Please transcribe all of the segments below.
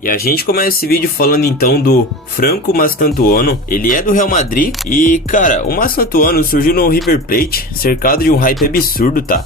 E a gente começa esse vídeo falando então do Franco Mastantuono. Ele é do Real Madrid e, cara, o Mastantuono surgiu no River Plate, cercado de um hype absurdo, tá?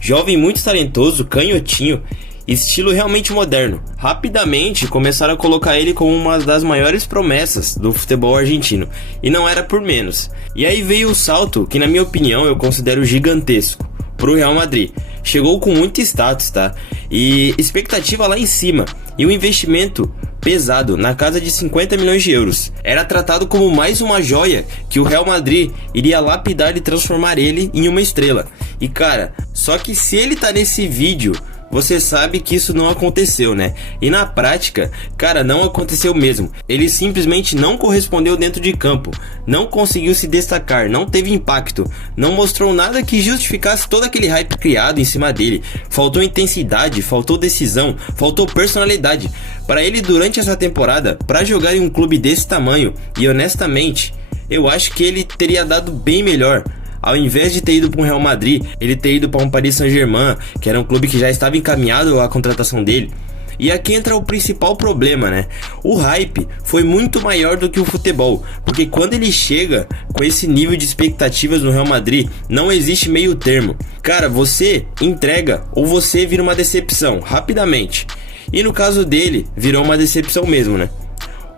Jovem muito talentoso, canhotinho, estilo realmente moderno. Rapidamente começaram a colocar ele como uma das maiores promessas do futebol argentino, e não era por menos. E aí veio o salto que, na minha opinião, eu considero gigantesco pro Real Madrid. Chegou com muito status, tá? E expectativa lá em cima. E um investimento pesado, na casa de 50 milhões de euros. Era tratado como mais uma joia que o Real Madrid iria lapidar e transformar ele em uma estrela. E cara, só que se ele tá nesse vídeo, você sabe que isso não aconteceu, né? E na prática, cara, não aconteceu mesmo. Ele simplesmente não correspondeu dentro de campo, não conseguiu se destacar, não teve impacto, não mostrou nada que justificasse todo aquele hype criado em cima dele. Faltou intensidade, faltou decisão, faltou personalidade para ele durante essa temporada, para jogar em um clube desse tamanho. E honestamente, eu acho que ele teria dado bem melhor. Ao invés de ter ido para um Real Madrid, ele ter ido para um Paris Saint-Germain, que era um clube que já estava encaminhado à contratação dele. E aqui entra o principal problema, né? O hype foi muito maior do que o futebol, porque quando ele chega com esse nível de expectativas no Real Madrid, não existe meio termo. Cara, você entrega ou você vira uma decepção, rapidamente. E no caso dele, virou uma decepção mesmo, né?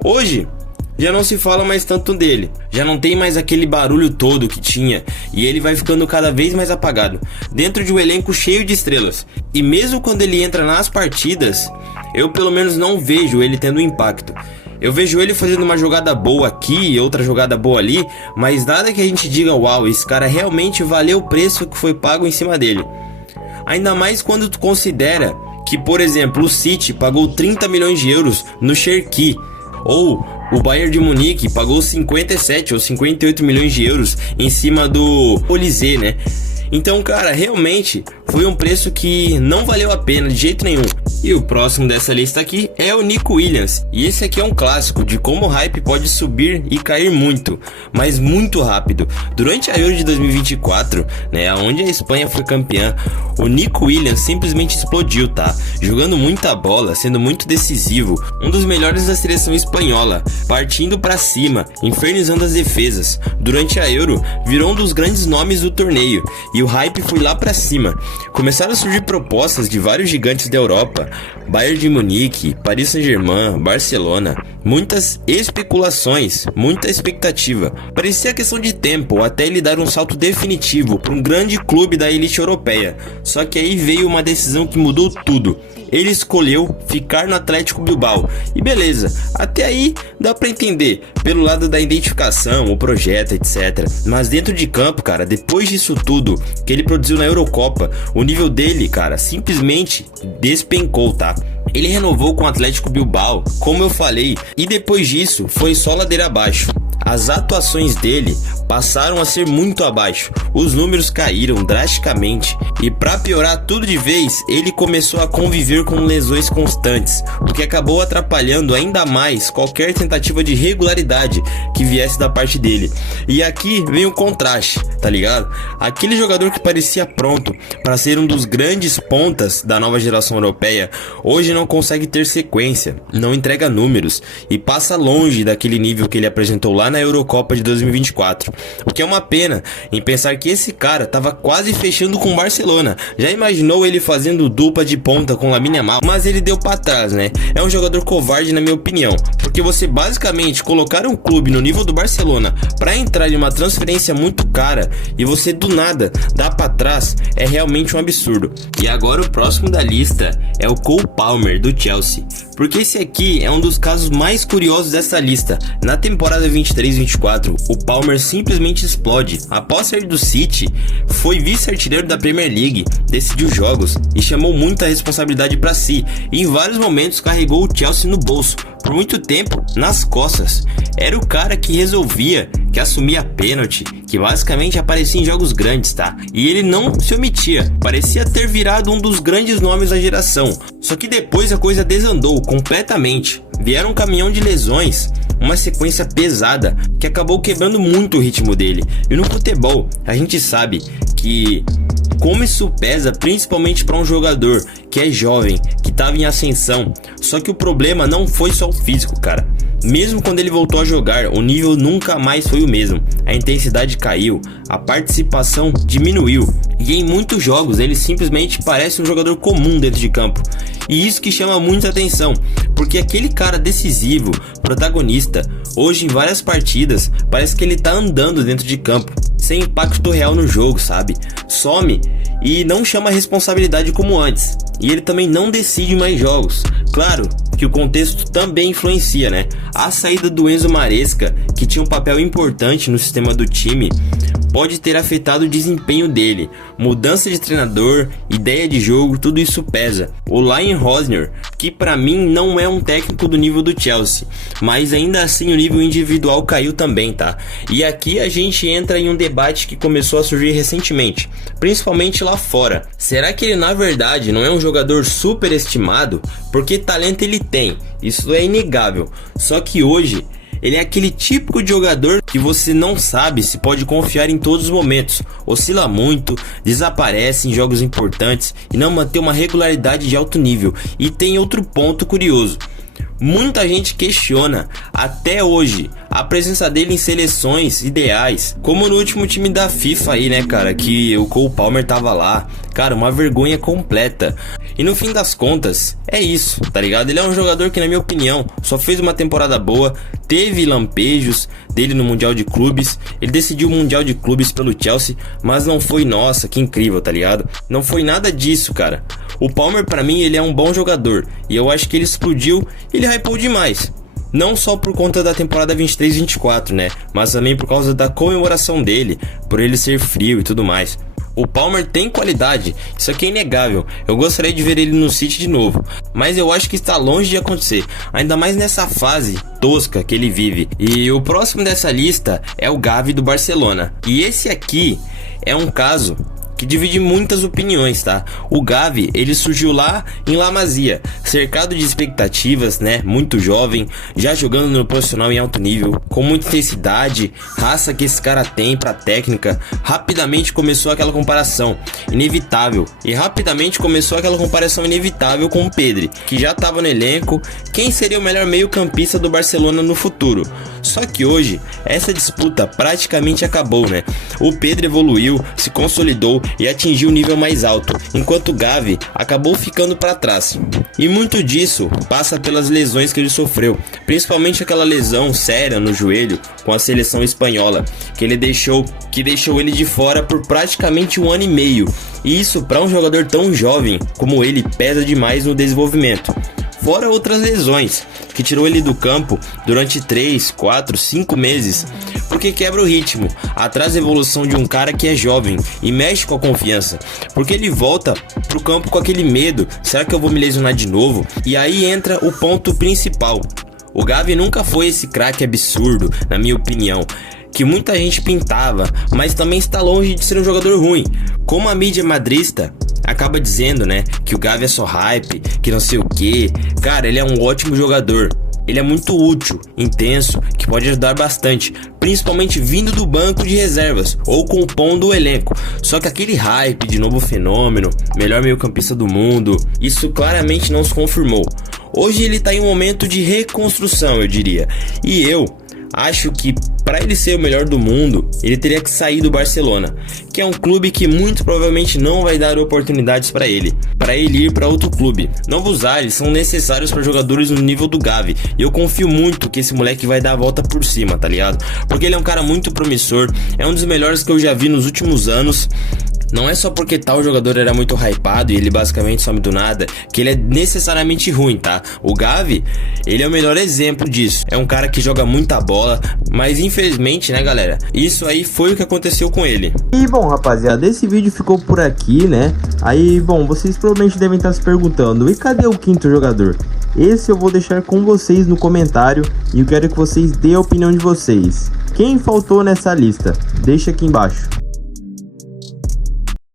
Hoje já não se fala mais tanto dele, já não tem mais aquele barulho todo que tinha, e ele vai ficando cada vez mais apagado, dentro de um elenco cheio de estrelas. E mesmo quando ele entra nas partidas, eu pelo menos não vejo ele tendo impacto. Eu vejo ele fazendo uma jogada boa aqui e outra jogada boa ali, mas nada que a gente diga, uau, esse cara realmente valeu o preço que foi pago em cima dele. Ainda mais quando tu considera que, por exemplo, o City pagou 30 milhões de euros no Cherki, ou o Bayern de Munique pagou 57 ou 58 milhões de euros em cima do Olise, né? Então, cara, realmente foi um preço que não valeu a pena de jeito nenhum. E o próximo dessa lista aqui é o Nico Williams. E esse aqui é um clássico de como o hype pode subir e cair muito, mas muito rápido. Durante a Euro de 2024, né, onde a Espanha foi campeã, o Nico Williams simplesmente explodiu, tá? Jogando muita bola, sendo muito decisivo, um dos melhores da seleção espanhola, partindo pra cima, infernizando as defesas. Durante a Euro, virou um dos grandes nomes do torneio, e o hype foi lá pra cima. Começaram a surgir propostas de vários gigantes da Europa, Bayern de Munique, Paris Saint-Germain, Barcelona. Muitas especulações, muita expectativa. Parecia questão de tempo até ele dar um salto definitivo para um grande clube da elite europeia. Só que aí veio uma decisão que mudou tudo. Ele escolheu ficar no Atlético Bilbao. E beleza, até aí dá pra entender, pelo lado da identificação, o projeto, etc. Mas dentro de campo, cara, depois disso tudo que ele produziu na Eurocopa, o nível dele, cara, simplesmente despencou, tá? Ele renovou com o Atlético Bilbao, como eu falei, e depois disso foi só ladeira abaixo. As atuações dele passaram a ser muito abaixo, os números caíram drasticamente e, para piorar tudo de vez, ele começou a conviver com lesões constantes, o que acabou atrapalhando ainda mais qualquer tentativa de regularidade que viesse da parte dele. E aqui vem o contraste, tá ligado? Aquele jogador que parecia pronto para ser um dos grandes pontas da nova geração europeia, hoje não consegue ter sequência, não entrega números e passa longe daquele nível que ele apresentou lá na Eurocopa de 2024, o que é uma pena em pensar que esse cara tava quase fechando com o Barcelona. Já imaginou ele fazendo dupla de ponta com Lamine Yamal? Mas ele deu pra trás, né? É um jogador covarde na minha opinião, porque você basicamente colocar um clube no nível do Barcelona para entrar em uma transferência muito cara e você do nada dá pra trás, é realmente um absurdo. E agora o próximo da lista é o Cole Palmer do Chelsea, porque esse aqui é um dos casos mais curiosos dessa lista. Na temporada 23-24, o Palmer simplesmente explode. Após sair do City, foi vice-artilheiro da Premier League, decidiu jogos e chamou muita responsabilidade para si, e em vários momentos carregou o Chelsea no bolso, por muito tempo nas costas. Era o cara que resolvia, que assumia pênalti, que basicamente aparecia em jogos grandes, tá? E ele não se omitia, parecia ter virado um dos grandes nomes da geração. Só que depois a coisa desandou completamente. Vieram um caminhão de lesões, uma sequência pesada que acabou quebrando muito o ritmo dele. E no futebol, a gente sabe que como isso pesa principalmente para um jogador que é jovem, que estava em ascensão. Só que o problema não foi só o físico, cara. Mesmo quando ele voltou a jogar, o nível nunca mais foi o mesmo. A intensidade caiu, a participação diminuiu. E em muitos jogos ele simplesmente parece um jogador comum dentro de campo. E isso que chama muita atenção, porque aquele cara decisivo, protagonista, hoje em várias partidas, parece que ele tá andando dentro de campo, sem impacto real no jogo, sabe? Some e não chama a responsabilidade como antes. E ele também não decide mais jogos. Claro que o contexto também influencia, né? A saída do Enzo Maresca, que tinha um papel importante no sistema do time, pode ter afetado o desempenho dele. Mudança de treinador, ideia de jogo, tudo isso pesa. O Lion Rosner, que pra mim não é um técnico do nível do Chelsea, mas ainda assim o nível individual caiu também, tá? E aqui a gente entra em um debate que começou a surgir recentemente, principalmente lá fora. Será que ele na verdade não é um jogador super estimado? Porque talento ele tem, isso é inegável. Só que hoje ele é aquele típico de jogador que você não sabe se pode confiar em todos os momentos. Oscila muito, desaparece em jogos importantes e não mantém uma regularidade de alto nível. E tem outro ponto curioso. Muita gente questiona, até hoje, a presença dele em seleções ideais, como no último time da FIFA aí, né, cara, que o Cole Palmer tava lá. Cara, uma vergonha completa. E no fim das contas, é isso, tá ligado? Ele é um jogador que, na minha opinião, só fez uma temporada boa, teve lampejos dele no Mundial de Clubes, ele decidiu o Mundial de Clubes pelo Chelsea, mas não foi, nossa, que incrível, tá ligado? Não foi nada disso, cara. O Palmer, pra mim, ele é um bom jogador, e eu acho que ele explodiu, ele hypou demais. Não só por conta da temporada 23-24, né? Mas também por causa da comemoração dele, por ele ser frio e tudo mais. O Palmer tem qualidade, isso aqui é inegável. Eu gostaria de ver ele no City de novo, mas eu acho que está longe de acontecer, ainda mais nessa fase tosca que ele vive. E o próximo dessa lista é o Gavi do Barcelona. E esse aqui é um caso que divide muitas opiniões, tá? O Gavi, ele surgiu lá em La Masia, cercado de expectativas, né? Muito jovem, já jogando no profissional em alto nível, com muita intensidade, raça que esse cara tem pra técnica. Rapidamente começou aquela comparação inevitável, e rapidamente começou aquela comparação inevitável com o Pedri, que já tava no elenco, quem seria o melhor meio-campista do Barcelona no futuro. Só que hoje, essa disputa praticamente acabou, né? O Pedri evoluiu, se consolidou e atingiu um nível mais alto, enquanto o Gavi acabou ficando para trás. E muito disso passa pelas lesões que ele sofreu, principalmente aquela lesão séria no joelho com a seleção espanhola, que deixou ele de fora por praticamente 1 ano e meio. E isso para um jogador tão jovem como ele pesa demais no desenvolvimento. Fora outras lesões, que tirou ele do campo durante 3, 4, 5 meses, porque quebra o ritmo, atrasa a evolução de um cara que é jovem e mexe com a confiança, porque ele volta pro campo com aquele medo, será que eu vou me lesionar de novo? E aí entra o ponto principal. O Gavi nunca foi esse craque absurdo, na minha opinião, que muita gente pintava, mas também está longe de ser um jogador ruim. Como a mídia madrista acaba dizendo, né, que o Gavi é só hype, que não sei o que. Cara, ele é um ótimo jogador. Ele é muito útil, intenso, que pode ajudar bastante, principalmente vindo do banco de reservas ou compondo o elenco. Só que aquele hype de novo fenômeno, melhor meio-campista do mundo, isso claramente não se confirmou. Hoje ele está em um momento de reconstrução, eu diria. E eu acho que para ele ser o melhor do mundo, ele teria que sair do Barcelona, que é um clube que muito provavelmente não vai dar oportunidades para ele ir para outro clube. Novos ares são necessários para jogadores no nível do Gavi, e eu confio muito que esse moleque vai dar a volta por cima, tá ligado? Porque ele é um cara muito promissor, é um dos melhores que eu já vi nos últimos anos. Não é só porque tal jogador era muito hypado e ele basicamente some do nada que ele é necessariamente ruim, tá? O Gavi, ele é o melhor exemplo disso. É um cara que joga muita bola, mas infelizmente, né, galera, isso aí foi o que aconteceu com ele. E bom, rapaziada, esse vídeo ficou por aqui, né? Aí, bom, vocês provavelmente devem estar se perguntando, e cadê o quinto jogador? Esse eu vou deixar com vocês no comentário e eu quero que vocês dêem a opinião de vocês. Quem faltou nessa lista? Deixa aqui embaixo.